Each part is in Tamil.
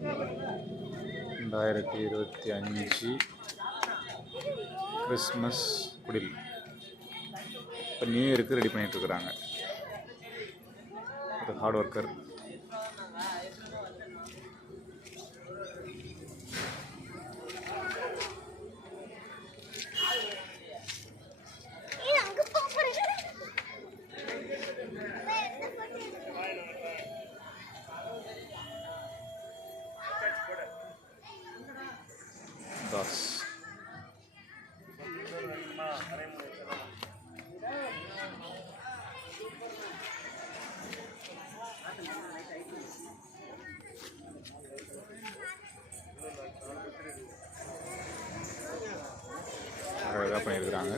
2025 கிறிஸ்மஸ் குடில். இப்போ நியூ இயருக்கு ரெடி பண்ணிட்டு இருக்கிறாங்க. ஒரு ஹார்ட் ஒர்க்கர். தாஸ் அழகாக பண்ணியிருக்கிறாங்க,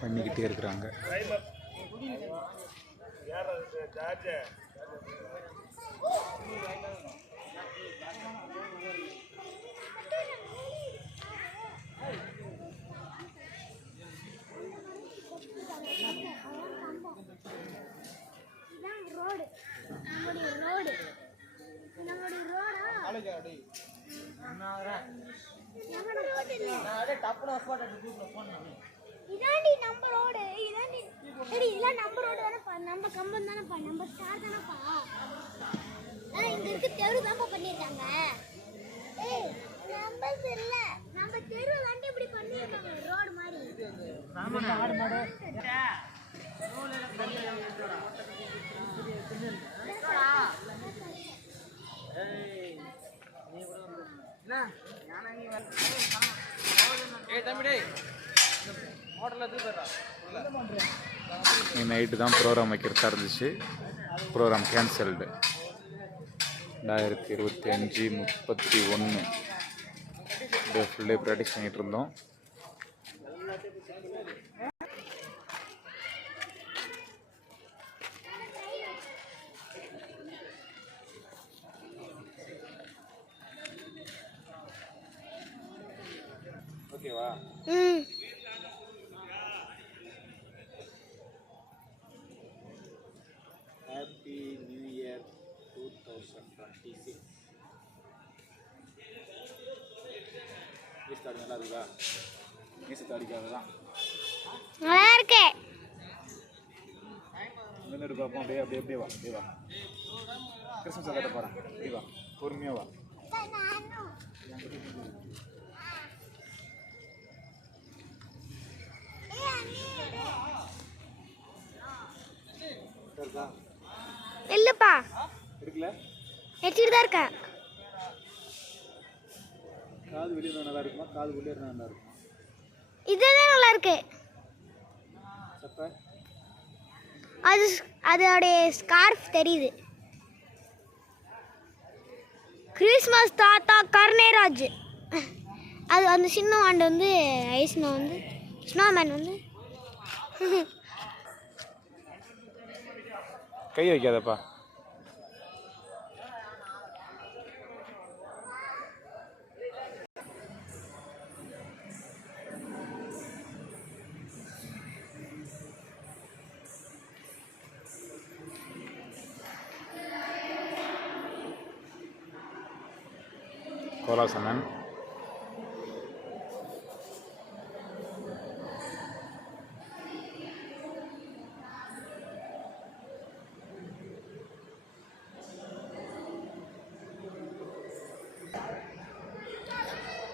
பண்ணிக்கிட்டே இருக்கிறாங்க. இதாண்டி நம்ம ரோடு, இதாண்டி சரி இதெல்லாம் நம்ம ரோடு தானப்பா, நம்ம கம்பம் தானப்பா, நம்ம ஸ்டார் தானப்பா. இங்க இருக்க தெரு தான்ப்பா பண்ணியிருக்காங்க. ஏய் நம்ம இல்ல, நம்ம தெரு தாண்டி இப்படி பண்ணியிருக்காங்க ரோடு மாதிரி. நைட்டு தான் ப்ரோக்ராம் வைக்கிறதா இருந்துச்சு. Programme cancelled. 2025/31 full day practice பண்ணிகிட்டு இருந்தோம். ஓகேவா? Happy new year 2026. தாடி நல்லா இருக்கா? மீச தாடிக்காக தான் நல்லா இருக்கு. இன்னொரு பார்ப்போம். அப்படியே அப்படியே அப்படியே வா, அப்படியே வா. கிறிஸ்மஸ் கட்ட போகிறேன். அப்படியே வா, பொறுமையாக வா. இல்லப்பா, இருக்குல்ல? எடுத்துட்டு தான் இருக்கேன். காது வெளியே இருந்தால் நல்லா இருக்குமா, காது உள்ளே இருந்தால் நல்லா இருக்குமா? இதுதான் நல்லா இருக்கு. சப்ப அதோடைய ஸ்கார்ஃப் தெரியுது. கிறிஸ்மஸ் தாத்தா கர்ணேராஜ். அது அந்த சின்ன ஆண்டு வந்து ஐஸ்னோ வந்து ஸ்னோமேன் வந்து கை வைக்காதப்பா. கோலாசனன்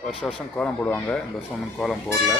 வருஷம் வருஷம் கோலம் போடுவாங்க. இந்த வருஷம் ஒன்றும் கோலம் போடல.